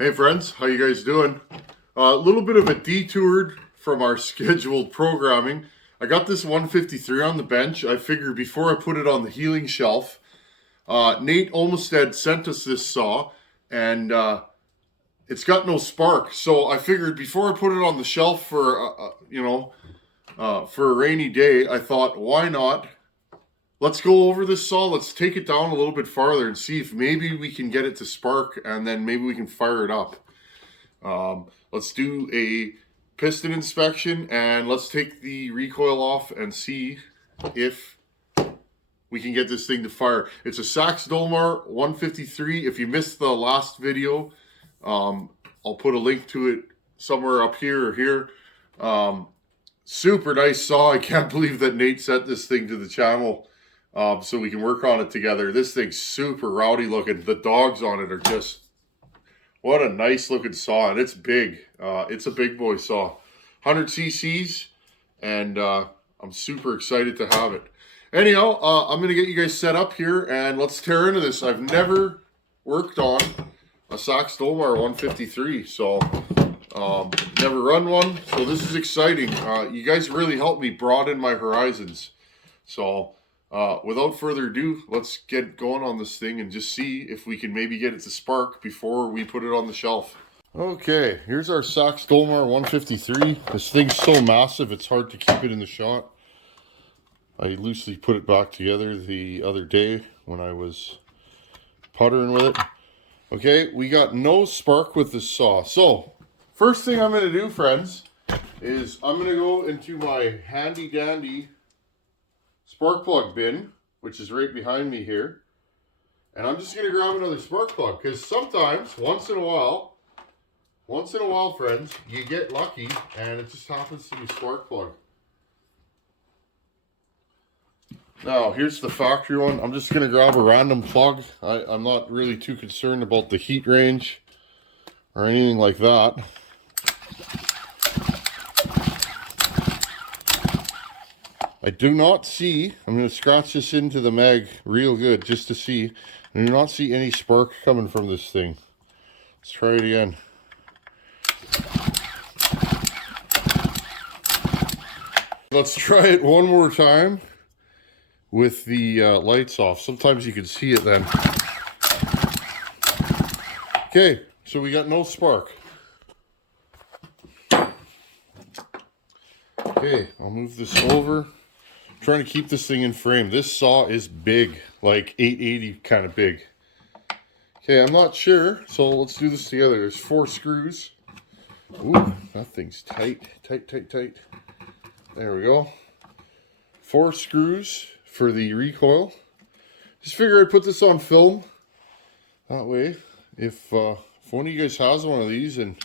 Hey friends, how you guys doing? A little bit of a detour from our scheduled programming. I got this 153 on the bench. I figured before I put it on the healing shelf, Nate Olmsted sent us this saw, and it's got no spark. So I figured before I put it on the shelf for, for a rainy day, I thought, why not? Let's go over this saw. Let's take it down a little bit farther and see if maybe we can get it to spark, and then maybe we can fire it up. Let's do a piston inspection, and let's take the recoil off and see if we can get this thing to fire. It's a Sachs Dolmar 153. If you missed the last video, I'll put a link to it somewhere up here or here. Super nice saw. I can't believe that Nate sent this thing to the channel. So we can work on it together. This thing's super rowdy looking. The dogs on it are just, what a nice looking saw. And it's big. It's a big boy saw. 100 cc's. And I'm super excited to have it. Anyhow, I'm going to get you guys set up here and let's tear into this. I've never worked on a Sachs Dolmar 153. So, never run one. So this is exciting. You guys really helped me broaden my horizons. So, without further ado, let's get going on this thing and just see if we can maybe get it to spark before we put it on the shelf. Okay, here's our Sachs Dolmar 153. This thing's so massive, it's hard to keep it in the shot. I loosely put it back together the other day when I was puttering with it. Okay, we got no spark with this saw. So, first thing I'm going to do, friends, is I'm going to go into my handy dandy spark plug bin, which is right behind me here, and I'm just going to grab another spark plug, because sometimes, once in a while, friends, you get lucky and it just happens to be a spark plug. Now, here's the factory one. I'm just going to grab a random plug. I'm not really too concerned about the heat range or anything like that. I do not see, I'm going to scratch this into the mag real good just to see. I do not see any spark coming from this thing. Let's try it again. Let's try it one more time with the lights off. Sometimes you can see it then. Okay, so we got no spark. Okay, I'll move this over. Trying to keep this thing in frame. This saw is big, like 880 kind of big. Okay, I'm not sure, so let's do this together. There's 4 screws. Ooh, that thing's tight. Tight. There we go. 4 screws for the recoil. Just figure I'd put this on film. That way, if one of you guys has one of these and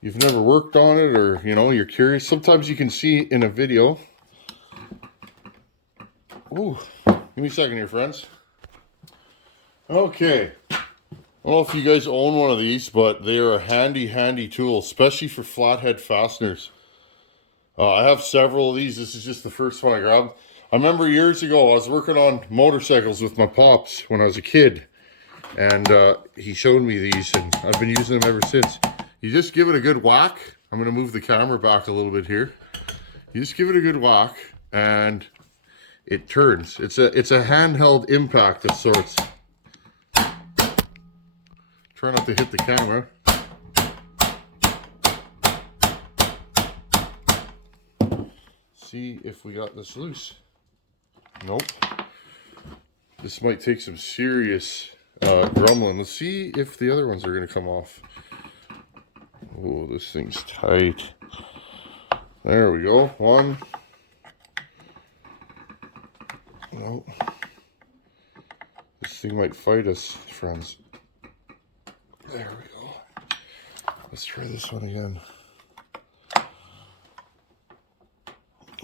you've never worked on it, or you're curious, sometimes you can see in a video. Ooh, give me a second here, friends. Okay, I don't know if you guys own one of these, but they are a handy tool, especially for flathead fasteners. I have several of these. This is just the first one I grabbed. I remember years ago I was working on motorcycles with my pops when I was a kid, and he showed me these, and I've been using them ever since. You just give it a good whack. I'm going to move the camera back a little bit here. You just give it a good whack, and it turns. It's a handheld impact of sorts. Try not to hit the camera. See if we got this loose. Nope. This might take some serious grumbling. Let's see if the other ones are going to come off. Oh, this thing's tight. There we go. One. Nope. This thing might fight us, friends. There we go. Let's try this one again.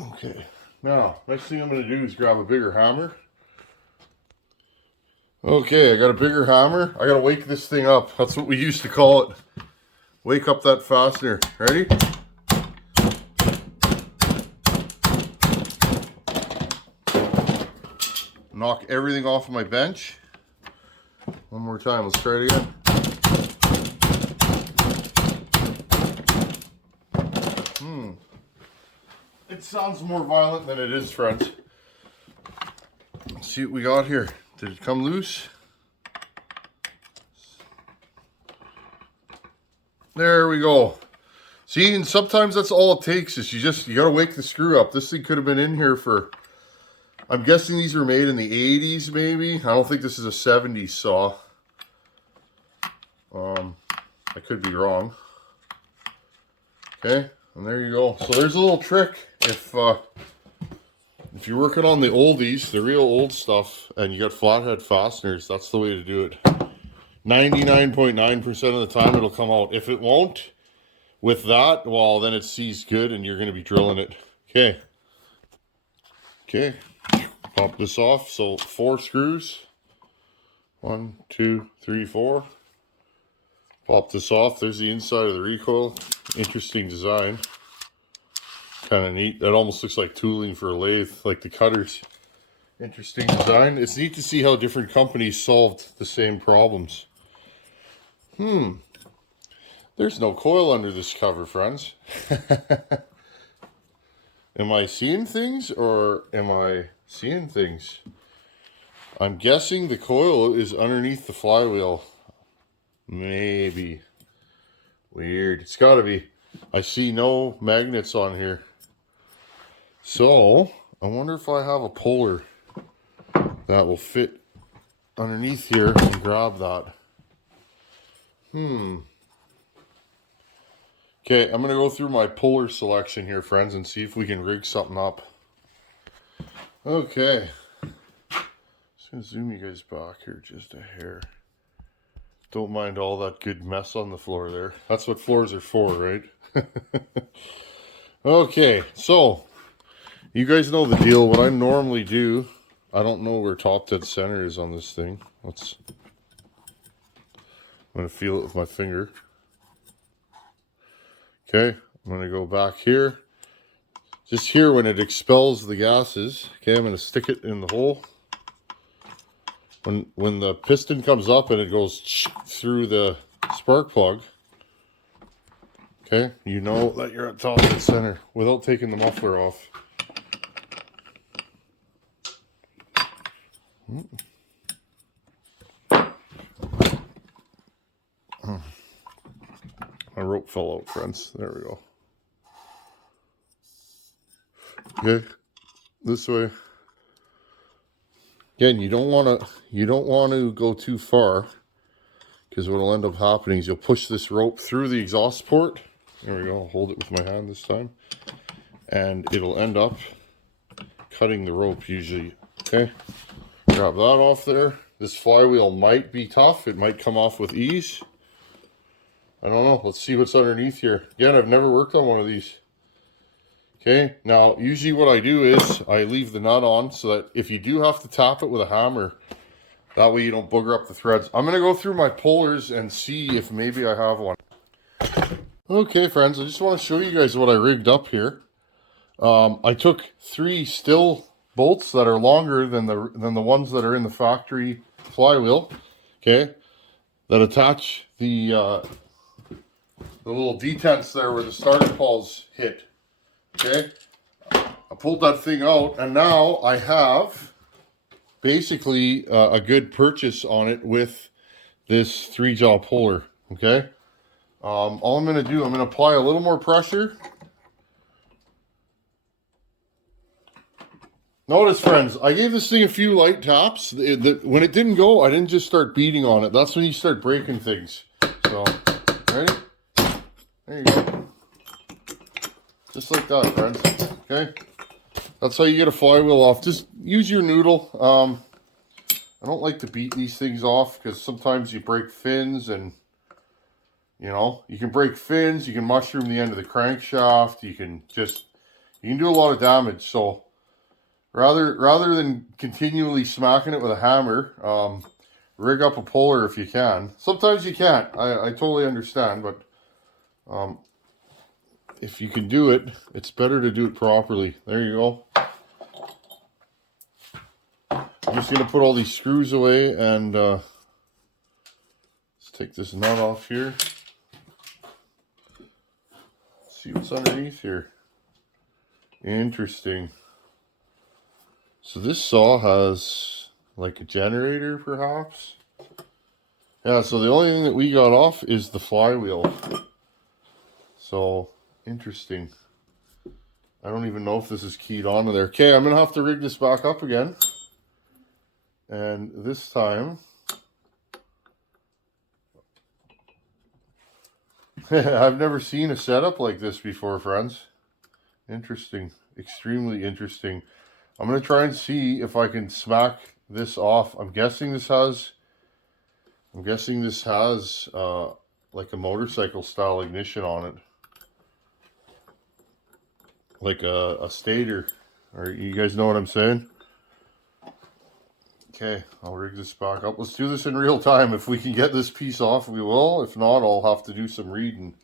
Okay. Now, next thing I'm going to do is grab a bigger hammer. Okay, I got a bigger hammer. I got to wake this thing up. That's what we used to call it. Wake up that fastener. Ready? Knock everything off of my bench. One more time. Let's try it again. It sounds more violent than it is, friends. Let's see what we got here. Did it come loose? There we go. See, and sometimes that's all it takes is you gotta wake the screw up. This thing could have been in here for, I'm guessing these were made in the 80s maybe. I don't think this is a 70s saw. I could be wrong. Okay, and there you go. So there's a little trick if you're working on the oldies, the real old stuff, and you got flathead fasteners, that's the way to do it. 99.9% of the time it'll come out. If it won't, with that, well, then it sees good and you're going to be drilling it. Okay. Okay. Pop this off. So 4 screws. 1, 2, 3, 4. Pop this off. There's the inside of the recoil. Interesting design. Kind of neat. That almost looks like tooling for a lathe, like the cutters. Interesting design. It's neat to see how different companies solved the same problems. There's no coil under this cover, friends. Am I seeing things or am I seeing things? I'm guessing the coil is underneath the flywheel. Maybe. Weird. It's got to be. I see no magnets on here. So, I wonder if I have a puller that will fit underneath here and grab that. Okay, I'm going to go through my puller selection here, friends, and see if we can rig something up. Okay. Just going to zoom you guys back here just a hair. Don't mind all that good mess on the floor there. That's what floors are for, right? Okay, so you guys know the deal. What I normally do, I don't know where top dead center is on this thing. I'm going to feel it with my finger. Okay, I'm going to go back here. Just here when it expels the gases. Okay, I'm going to stick it in the hole. When the piston comes up and it goes through the spark plug, okay, you know that you're at top dead center without taking the muffler off. My rope fell out, friends. There we go. Okay, this way. Again, you don't want to go too far, because what will end up happening is you'll push this rope through the exhaust port. There we go. I'll hold it with my hand this time, and it'll end up cutting the rope usually. Okay, grab that off there. This flywheel might be tough. It might come off with ease. I don't know. Let's see what's underneath here. Again, I've never worked on one of these. Okay, now usually what I do is I leave the nut on so that if you do have to tap it with a hammer, that way you don't booger up the threads. I'm going to go through my pullers and see if maybe I have one. Okay, friends, I just want to show you guys what I rigged up here. I took 3 still bolts that are longer than the ones that are in the factory flywheel. Okay, that attach the little detents there where the starter pawls hit. Okay, I pulled that thing out, and now I have basically a good purchase on it with this 3-jaw puller. Okay, all I'm going to do, I'm going to apply a little more pressure. Notice, friends, I gave this thing a few light taps. When it didn't go, I didn't just start beating on it. That's when you start breaking things. So, ready? There you go. Just like that, friends. Okay? That's how you get a flywheel off. Just use your noodle. I don't like to beat these things off because sometimes you break fins, and you know, you can break fins, you can mushroom the end of the crankshaft, you can do a lot of damage. So rather than continually smacking it with a hammer, rig up a puller if you can. Sometimes you can't. I totally understand, but if you can do it, it's better to do it properly. There you go. I'm just going to put all these screws away, and let's take this nut off here. Let's see what's underneath here. Interesting. So this saw has like a generator perhaps. Yeah, so the only thing that we got off is the flywheel. So interesting. I don't even know if this is keyed onto there. Okay, I'm gonna have to rig this back up again. And this time I've never seen a setup like this before, friends. Interesting. Extremely interesting. I'm going to try and see if I can smack this off. I'm guessing this has like a motorcycle style ignition on it. Like a stator. Or you guys know what I'm saying? Okay, I'll rig this back up. Let's do this in real time. If we can get this piece off, we will. If not, I'll have to do some reading.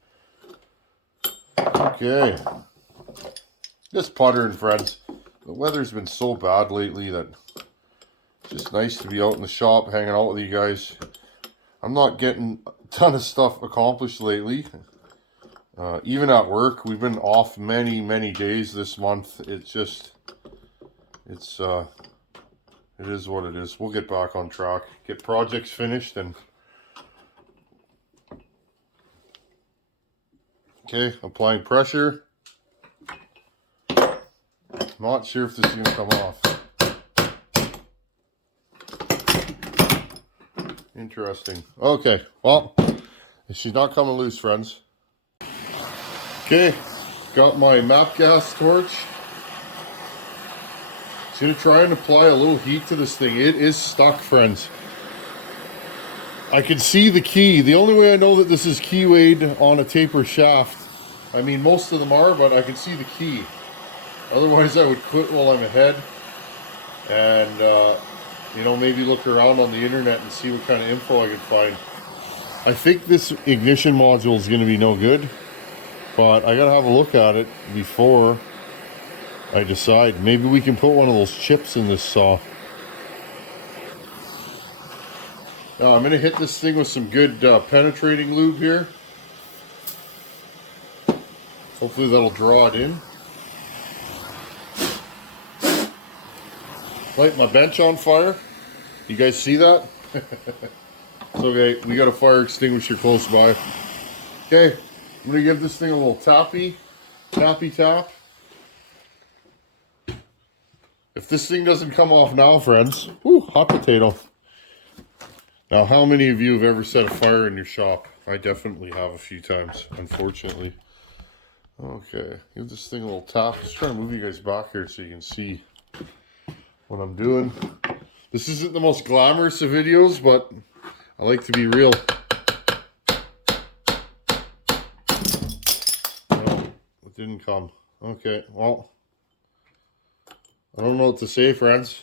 Okay. Just puttering, friends. The weather's been so bad lately that it's just nice to be out in the shop hanging out with you guys. I'm not getting a ton of stuff accomplished lately. Even at work, we've been off many days this month. It is what it is. We'll get back on track. Get projects finished and... Okay, applying pressure. Not sure if this is going to come off. Interesting. Okay, well, she's not coming loose, friends. Okay, got my map gas torch. Just going to try and apply a little heat to this thing. It is stuck, friends. I can see the key. The only way I know that this is keywayed on a taper shaft, I mean most of them are, but I can see the key. Otherwise I would quit while I'm ahead and you know, maybe look around on the internet and see what kind of info I can find. I think this ignition module is going to be no good, but I gotta have a look at it before I decide. Maybe we can put one of those chips in this saw. Now I'm going to hit this thing with some good penetrating lube here. Hopefully that'll draw it in. Light my bench on fire. You guys see that? It's okay, we got a fire extinguisher close by. Okay, I'm going to give this thing a little tap. If this thing doesn't come off now, friends, whoo, hot potato. Now, how many of you have ever set a fire in your shop? I definitely have a few times, unfortunately. Okay, give this thing a little tap. Just trying to move you guys back here so you can see what I'm doing. This isn't the most glamorous of videos, but I like to be real. No, it didn't come. Okay, well, I don't know what to say, friends.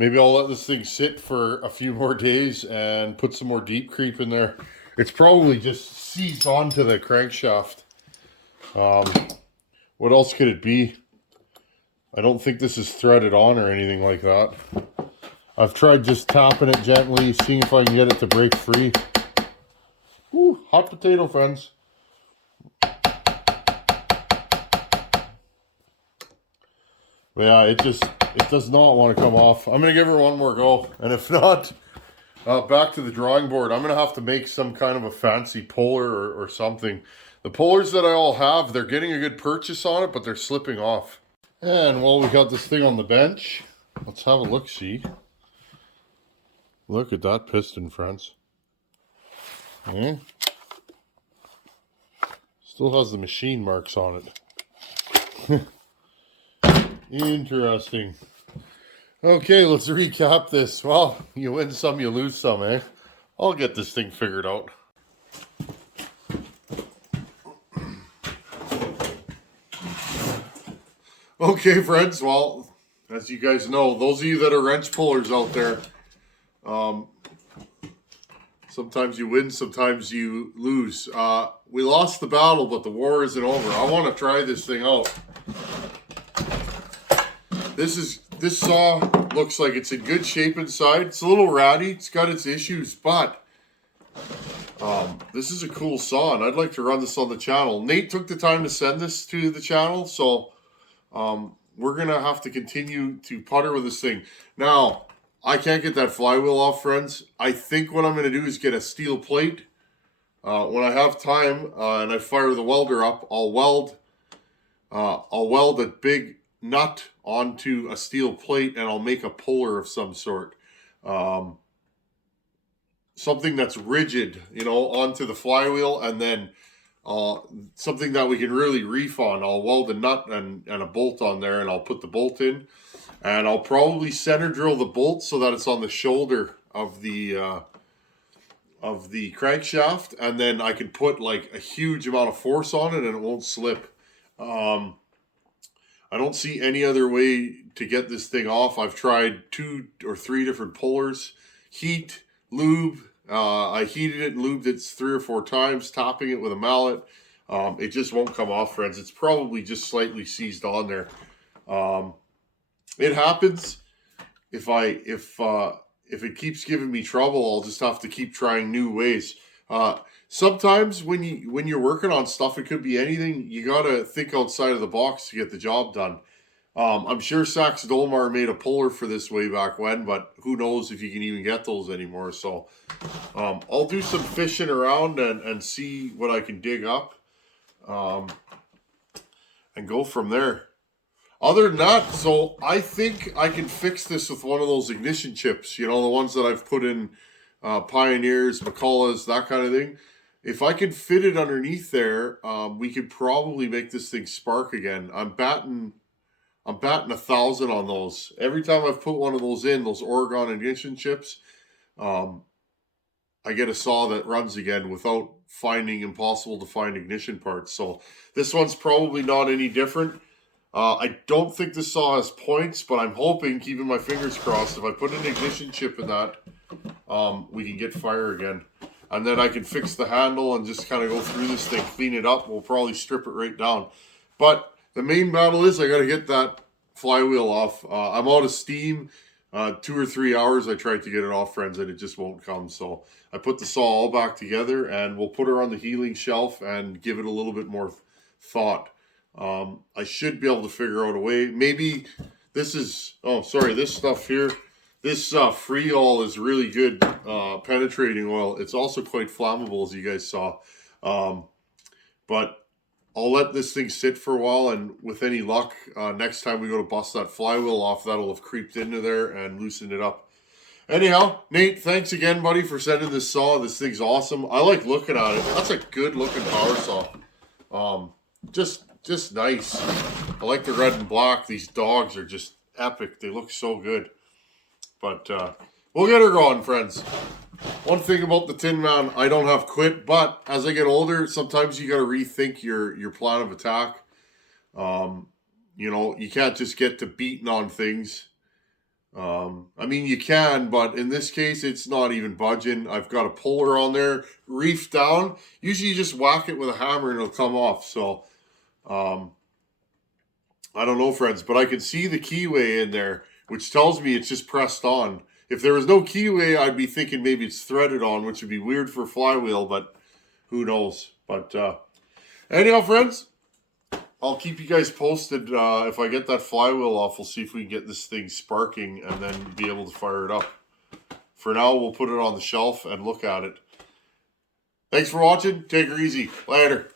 Maybe I'll let this thing sit for a few more days and put some more deep creep in there. It's probably just seized onto the crankshaft. What else could it be? I don't think this is threaded on or anything like that. I've tried just tapping it gently, seeing if I can get it to break free. Woo, hot potato, friends. But yeah, it does not want to come off. I'm going to give her one more go. And if not, back to the drawing board. I'm going to have to make some kind of a fancy puller or something. The pullers that I all have, they're getting a good purchase on it, but they're slipping off. And while we got this thing on the bench, let's have a look-see. Look at that piston, friends. Yeah. Still has the machine marks on it. Interesting. Okay, let's recap this. Well, you win some, you lose some, eh? I'll get this thing figured out. Okay, friends, well, as you guys know, those of you that are wrench pullers out there, sometimes you win, sometimes you lose. We lost the battle, but the war isn't over. I want to try this thing out. This saw looks like it's in good shape inside. It's a little ratty. It's got its issues, but This is a cool saw, and I'd like to run this on the channel. Nate took the time to send this to the channel, so we're going to have to continue to putter with this thing. Now, I can't get that flywheel off, friends. I think what I'm going to do is get a steel plate. When I have time and I fire the welder up, I'll weld a big nut onto a steel plate, and I'll make a puller of some sort. Something that's rigid, you know, onto the flywheel, and then something that we can really reef on. I'll weld a nut and a bolt on there, and I'll put the bolt in, and I'll probably center drill the bolt so that it's on the shoulder of the crankshaft, and then I can put like a huge amount of force on it and it won't slip. I don't see any other way to get this thing off. I've tried 2 or 3 different pullers, heat, lube. I heated it and lubed it 3 or 4 times, topping it with a mallet. It just won't come off, friends. It's probably just slightly seized on there. It happens. If it keeps giving me trouble, I'll just have to keep trying new ways. Sometimes when you're working on stuff, it could be anything. You gotta think outside of the box to get the job done. I'm sure Sachs Dolmar made a puller for this way back when, but who knows if you can even get those anymore. So I'll do some fishing around and see what I can dig up, and go from there. Other than that, so I think I can fix this with one of those ignition chips, you know, the ones that I've put in Pioneers, McCulloughs, that kind of thing. If I could fit it underneath there, we could probably make this thing spark again. I'm batting 1,000 on those. Every time I've put one of those in, those Oregon ignition chips, I get a saw that runs again without finding impossible to find ignition parts. So this one's probably not any different. I don't think this saw has points, but I'm hoping, keeping my fingers crossed, if I put an ignition chip in that, we can get fire again. And then I can fix the handle and just kind of go through this thing, clean it up. We'll probably strip it right down. But the main battle is I got to get that flywheel off. I'm out of steam. 2 or 3 hours I tried to get it off, friends, and it just won't come. So I put the saw all back together, and we'll put her on the healing shelf and give it a little bit more thought. I should be able to figure out a way. Maybe this is, this stuff here. This Freol is really good penetrating oil. It's also quite flammable, as you guys saw. But I'll let this thing sit for a while, and with any luck, next time we go to bust that flywheel off, that'll have creeped into there and loosened it up. Anyhow, Nate, thanks again, buddy, for sending this saw. This thing's awesome. I like looking at it. That's a good looking power saw. Just nice. I like the red and black. These dogs are just epic. They look so good. But we'll get her going, friends. One thing about the Tin Man, I don't have quit, but as I get older, sometimes you got to rethink your plan of attack. You know, you can't just get to beating on things. I mean, you can, but in this case, it's not even budging. I've got a puller on there, reefed down. Usually you just whack it with a hammer and it'll come off. So, I don't know, friends, but I can see the keyway in there, which tells me it's just pressed on. If there was no keyway, I'd be thinking maybe it's threaded on, which would be weird for a flywheel, but who knows. But anyhow, friends, I'll keep you guys posted. If I get that flywheel off, we'll see if we can get this thing sparking and then be able to fire it up. For now, we'll put it on the shelf and look at it. Thanks for watching. Take her easy. Later.